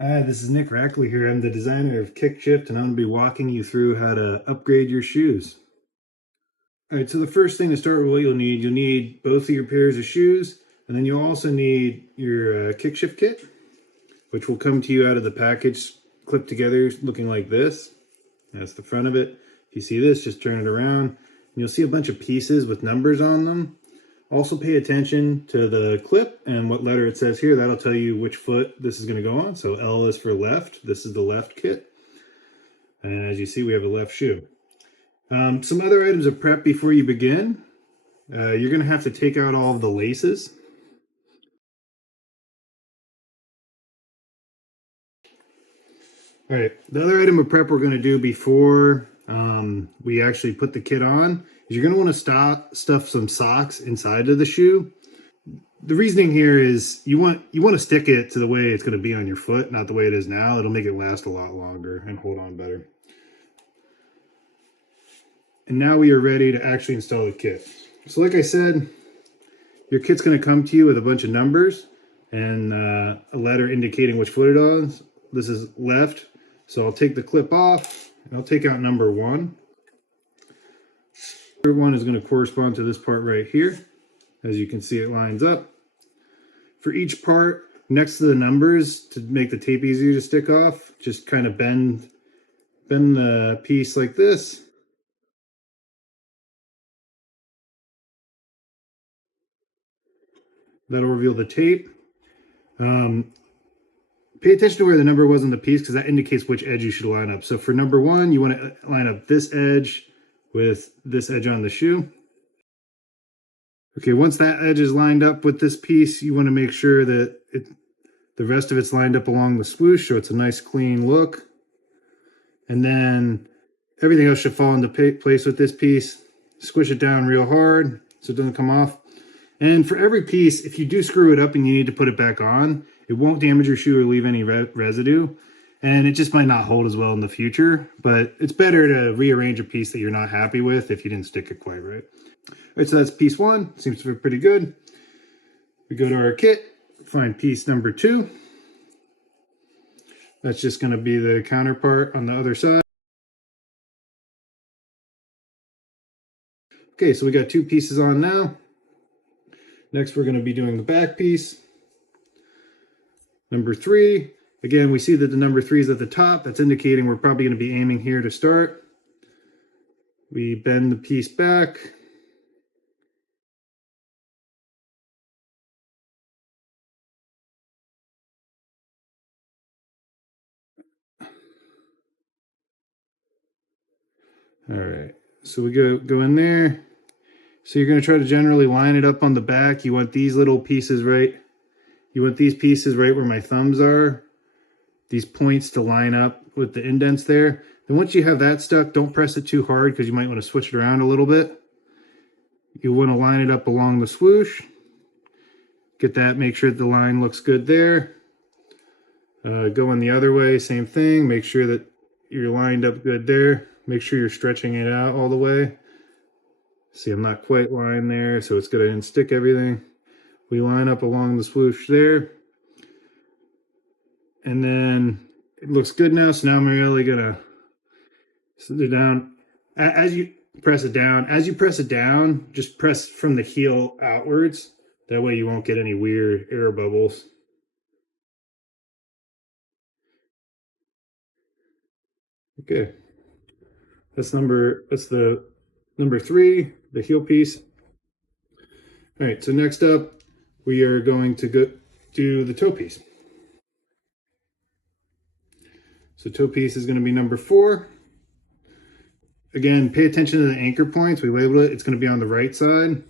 Hi, this is Nick Rackley here. I'm the designer of Kick Shift, and I'm going to be walking you through how to upgrade your shoes. All right, so the first thing to start with, what you'll need both of your pairs of shoes, and then you'll also need your Kick Shift kit, which will come to you out of the package clipped together looking like this. That's the front of it. If you see this, just turn it around, and you'll see a bunch of pieces with numbers on them. Also pay attention to the clip and what letter it says here. That'll tell you which foot this is going to go on. So L is for left. This is the left kit. And as you see, we have a left shoe. Some other items of prep before you begin. You're going to have to take out all of the laces. All right, the other item of prep we're going to do before we actually put the kit on is you're going to want to stuff some socks inside of the shoe. The reasoning here is you want to stick it to the way it's going to be on your foot, not the way it is now. It'll make it last a lot longer and hold on better. And now we are ready to actually install the kit. So like I said, your kit's going to come to you with a bunch of numbers and a letter indicating which foot it is. This is left, so I'll take the clip off and I'll take out number 1. Number 1 is going to correspond to this part right here. As you can see, it lines up. For each part, next to the numbers, to make the tape easier to stick off, just kind of bend the piece like this. That'll reveal the tape. Pay attention to where the number was on the piece because that indicates which edge you should line up. So for number 1, you want to line up this edge with this edge on the shoe. Okay, once that edge is lined up with this piece, you want to make sure that the rest of it's lined up along the swoosh so it's a nice clean look. And then everything else should fall into place with this piece. Squish it down real hard so it doesn't come off. And for every piece, if you do screw it up and you need to put it back on, it won't damage your shoe or leave any residue. And it just might not hold as well in the future. But it's better to rearrange a piece that you're not happy with if you didn't stick it quite right. All right, so that's piece 1. Seems to be pretty good. We go to our kit, find piece number 2. That's just going to be the counterpart on the other side. Okay, so we got 2 pieces on now. Next, we're going to be doing the back piece. Number 3. Again, we see that the number 3 is at the top. That's indicating we're probably going to be aiming here to start. We bend the piece back. All right, so we go in there. So you're going to try to generally line it up on the back. You want these little pieces right. You want these pieces right where my thumbs are. These points to line up with the indents there. Then once you have that stuck, don't press it too hard because you might want to switch it around a little bit. You want to line it up along the swoosh. Get that, make sure that the line looks good there. Going the other way, same thing. Make sure that you're lined up good there. Make sure you're stretching it out all the way. See, I'm not quite lined there, so it's going to unstick everything. We line up along the swoosh there. And then it looks good now, so now I'm really going to sit it down. As you press it down, just press from the heel outwards. That way you won't get any weird air bubbles. Okay. That's the number 3, the heel piece. All right, so next up, we are going to go do the toe piece. So toe piece is going to be number 4. Again, pay attention to the anchor points. We labeled it. It's going to be on the right side.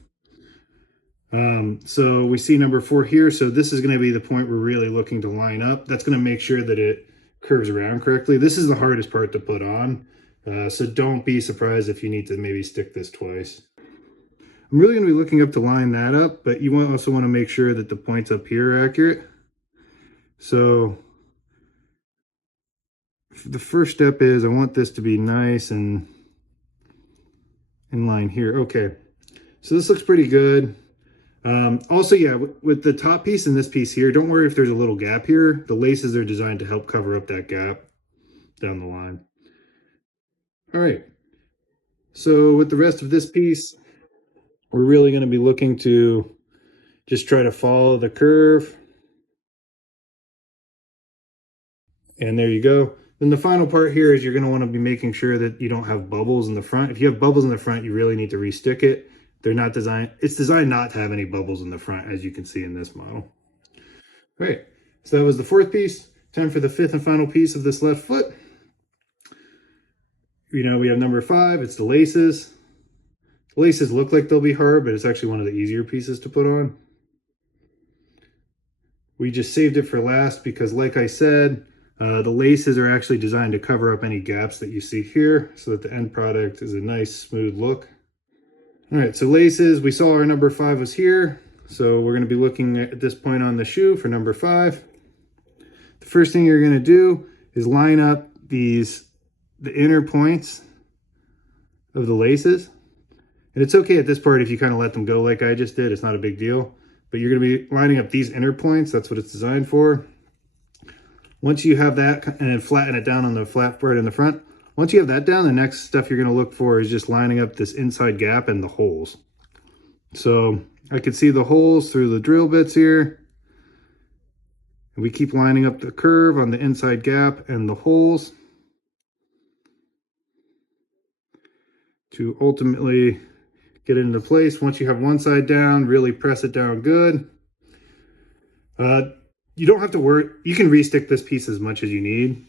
So we see number 4 here. So this is going to be the point we're really looking to line up. That's going to make sure that it curves around correctly. This is the hardest part to put on. So don't be surprised if you need to maybe stick this twice. I'm really going to be looking up to line that up, but you also want to make sure that the points up here are accurate. So the first step is I want this to be nice and in line here. Okay, so this looks pretty good. Also, yeah, with the top piece and this piece here, don't worry if there's a little gap here. The laces are designed to help cover up that gap down the line. All right. So with the rest of this piece, we're really going to be looking to just try to follow the curve. And there you go. Then the final part here is you're going to want to be making sure that you don't have bubbles in the front. If you have bubbles in the front, you really need to restick it. They're not designed, it's designed not to have any bubbles in the front, as you can see in this model. All right, so that was the fourth piece. Time for the fifth and final piece of this left foot. You know, we have number 5, it's the laces. The laces look like they'll be hard, but it's actually one of the easier pieces to put on. We just saved it for last because, like I said, the laces are actually designed to cover up any gaps that you see here so that the end product is a nice smooth look. All right, so laces, we saw our number 5 was here. So we're going to be looking at this point on the shoe for number 5. The first thing you're going to do is line up the inner points of the laces. And it's okay at this part if you kind of let them go like I just did. It's not a big deal. But you're going to be lining up these inner points. That's what it's designed for. Once you have that, and then flatten it down on the flat part in the front. Once you have that down, the next stuff you're going to look for is just lining up this inside gap and the holes. So I can see the holes through the drill bits here. And we keep lining up the curve on the inside gap and the holes to ultimately get it into place. Once you have one side down, really press it down good. You don't have to worry. You can restick this piece as much as you need.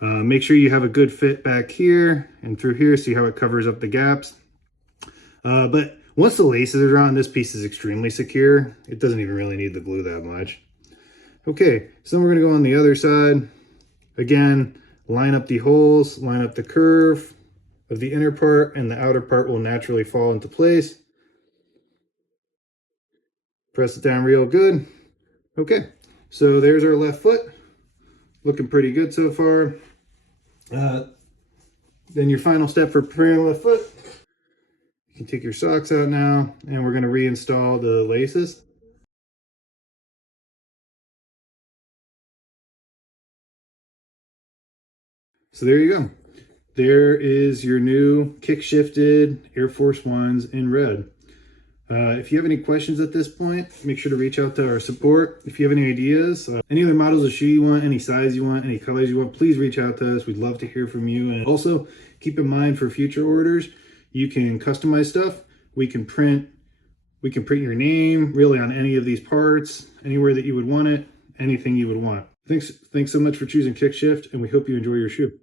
Make sure you have a good fit back here and through here. See how it covers up the gaps. But once the laces are on, this piece is extremely secure. It doesn't even really need the glue that much. Okay, so we're going to go on the other side. Again, line up the holes, line up the curve of the inner part, and the outer part will naturally fall into place. Press it down real good. Okay, so there's our left foot. Looking pretty good so far. Then your final step for preparing the left foot. You can take your socks out now, and we're going to reinstall the laces. So there you go. There is your new kick-shifted Air Force Ones in red. If you have any questions at this point, make sure to reach out to our support. If you have any ideas, any other models of shoe you want, any size you want, any colors you want, please reach out to us. We'd love to hear from you. And also keep in mind for future orders, you can customize stuff. We can print your name really on any of these parts, anywhere that you would want it, anything you would want. Thanks so much for choosing Kick Shift, and we hope you enjoy your shoe.